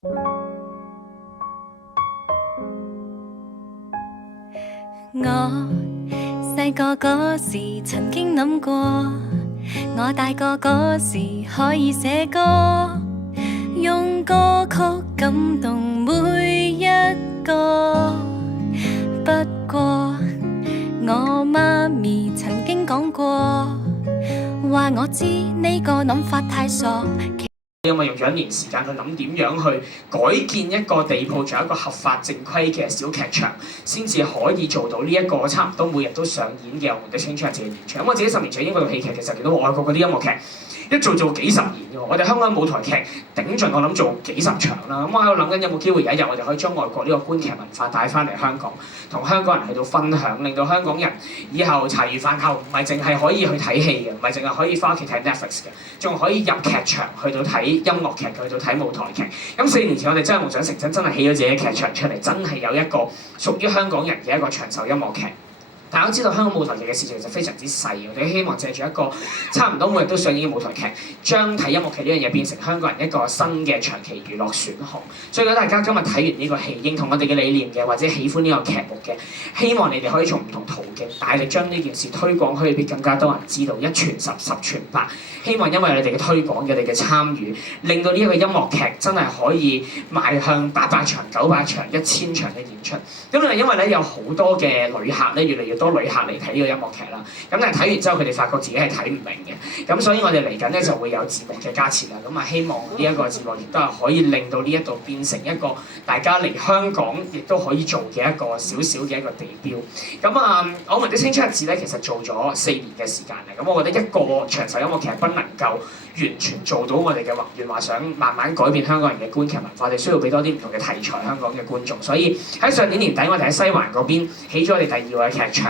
我細個嗰時曾經諗過，我大個嗰時可以寫歌，用歌曲感動每一個。不過我媽咪曾經講過，話我知呢個諗法太傻。因為用咗1年時間去諗點樣去改建一個地鋪，做一個合法正規嘅小劇場，先至可以做到呢一個差唔多每日都上演嘅《我們的青春日誌》嘅演出。咁我自己10年前英國做戲劇，其實見到外國嗰啲音樂劇一做幾十年嘅喎，我哋香港舞台劇頂盡我諗做幾十場啦。咁我喺度諗緊有冇機會有一日我哋可以將外國呢個觀劇文化帶翻嚟香港，同香港人去到分享，令到香港人以後茶餘飯後唔係淨係可以去睇戲嘅，唔係淨係可以翻屋企睇 Netflix 嘅，仲可以入劇場去到睇音樂劇，去到睇舞台劇。咁4年前我哋真係夢想成真，真係起咗自己嘅劇場出嚟，真係有一個屬於香港人嘅一個長壽音樂劇。大家都知道香港舞台劇嘅市場其實非常之細，我哋希望借住一個差唔多每日都上演嘅舞台劇，將睇音樂劇呢樣嘢變成香港人一個新嘅長期娛樂選項。所以如果大家今日睇完呢個戲，認同我哋嘅理念嘅，或者喜歡呢個劇目嘅，希望你哋可以從唔同途徑大力將呢件事推廣，可以俾更加多人知道，一傳十，十傳百。希望因為你哋嘅推廣、你哋嘅參與，令到呢一個音樂劇真係可以邁向800場、900場、1000場嘅演出。咁因為咧有好多嘅旅客咧，越嚟越多旅客嚟睇呢個音樂劇啦。咁但係睇完之後，佢哋發覺自己係睇唔明嘅。咁所以我哋嚟緊咧就會有字幕嘅加持啦。咁啊，希望呢一個字幕亦都係可以令到呢一度變成一個大家嚟香港亦都可以做嘅一個小小嘅一個地標。咁我們的青春日誌咧，其實做咗4年嘅時間嚟。咁我覺得一個長壽音樂劇不能夠完全做到我哋嘅宏願，話想慢慢改變香港人嘅觀劇文化，我哋需要俾多啲唔同嘅題材香港嘅觀眾。所以喺上年年底，我哋喺西環嗰邊起咗我哋第2個劇場。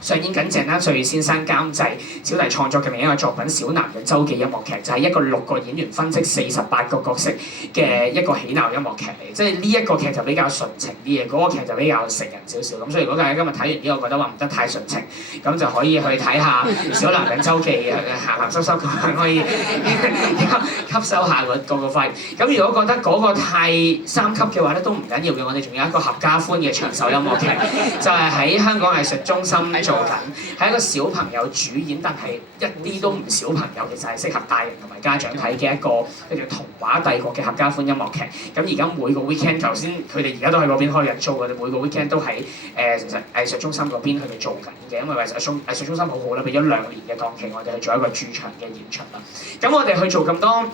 上演緊鄭丹瑞先生監製、小弟創作嘅另一個作品《小男人周記》音樂劇，就係一個6個演員分析48個角色嘅一個喜鬧音樂劇嚟。即係呢一個劇就比較純情啲嘅，嗰個劇就比較成人少少。咁所以如果大家今日睇完呢個覺得話唔得太純情，咁就可以去睇下《小男人周記》，鹹鹹濕濕咁樣可以吸收下個肺。咁如果覺得嗰個太3級嘅話咧，都唔緊要嘅。我哋仲有一個合家歡嘅長壽音樂劇，就係喺香港藝術中心做緊，係一個小朋友主演，但係一啲都唔小朋友，其實係適合大人同埋家長睇嘅一個叫做《童話帝國》嘅合家歡音樂劇。咁而家每個 weekend， 頭先佢哋而家都喺嗰邊開緊 show， 我哋每個 weekend 都喺藝術中心嗰邊去做緊嘅，因為藝術中心好好啦，俾咗2年嘅檔期我哋去做一個駐場嘅演出啦。咁我哋去做咁多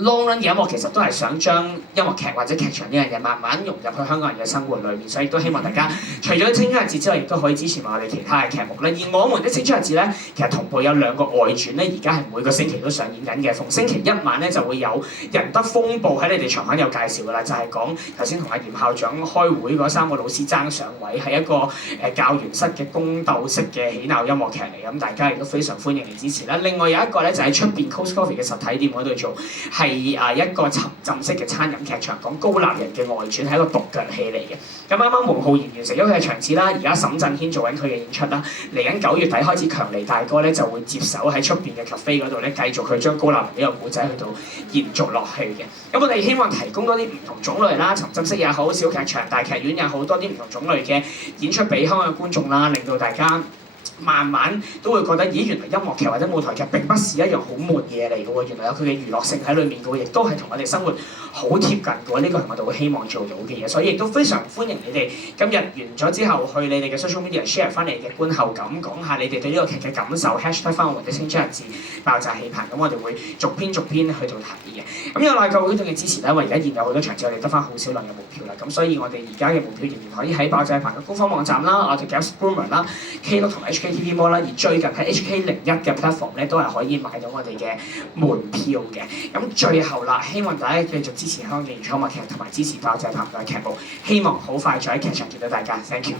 long run 嘅音樂，其實都係想將音樂劇或者劇場呢樣嘢慢慢融入去香港人嘅生活裏面，所以都希望大家除咗青春日誌之外，亦都可以支持埋我哋其他嘅劇目咧。而我們的青春日誌咧，其實同步有2個外傳咧，而家係每個星期都上演緊嘅。逢星期1晚咧就會有仁德風暴喺你哋場刊有介紹㗎啦，就係講頭先同阿嚴校長開會嗰3個老師爭上位，係一個教員室嘅宮鬥式嘅喜鬧音樂劇嚟，咁大家亦都非常歡迎嚟支持啦。另外有一個咧就喺出邊 Coast Coffee 嘅實體店嗰度做，係一個沉浸式嘅餐飲劇場，講高立人嘅外傳，係一個獨腳戲嚟嘅。咁啱啱黃浩然完成咗佢嘅場次啦，而家沈振軒做緊佢嘅演出啦。嚟緊9月底開始，強尼大哥咧就會接手喺出邊嘅 cafe 嗰度咧，繼續去將高立人呢個故仔去到延續落去嘅。咁我哋希望提供多啲唔同種類啦，沉浸式也好，小劇場、大劇院也好，多啲唔同種類嘅演出俾香港嘅觀眾啦，令到大家慢慢都會覺得，咦，原來音樂劇或者舞台劇並不是一樣好悶嘅嘢嚟嘅喎，原來有佢嘅娛樂性喺裏面嘅喎，亦都係同我哋生活好貼近嘅喎，呢個係我哋好希望做到嘅嘢，所以亦都非常歡迎你哋今日完咗之後去你哋嘅 social media share 翻你嘅觀後感，講下你哋對呢個劇嘅感受 #翻我們的青春日誌爆炸戲棚，咁我哋會逐篇去到睇嘅。咁有內購會眾嘅支持咧，因為而家現有好多場次我哋得翻好少量嘅門票啦，咁所以我哋而家嘅門票仍然可以喺爆炸棚嘅官方網站啦，我哋 Gasboomer 啦、Klook 同 HKTV Mall 啦，而最近喺 HK01嘅 platform 咧都係可以買到我哋嘅門票嘅。咁最後啦，希望大家繼續支持香港嘅原創默劇同埋支持爆炸棚嘅劇目，希望好快再喺劇場見到大家。Thank you。